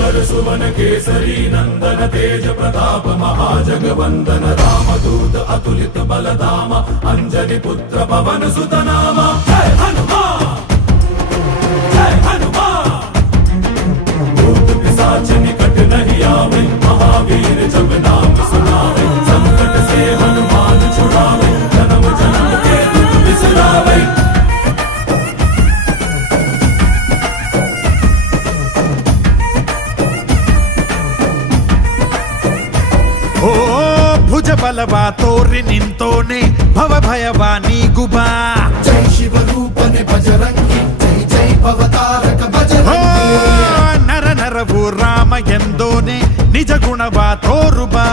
भास्कर सुवन केसरी नंदन तेज प्रताप महाजगवंदन रामदूत अतुलित बलधाम अंजनी पुत्र पवन सुत नाम जय हनुमान जय हनुमान भूत पिशाच निकट नहीं आवे महावीर जब नाम सुनावे संकट से हनुमान छुड़ावे जन्म जन्म के दुख बिसरावे। ಓ ಭುಜ ಬಲವ ತೋರಿ ನಿಂತೋನೆ ಭವ ಭಯವ ನೀಗುಬಾ जय शिव रूपने बजरंगी जय जय भवतारक बजरंगी ನರ ನರವು ರಾಮ ಎಂದೋನೆ ನಿಜ ಗುಣವ ತೋರುಬಾ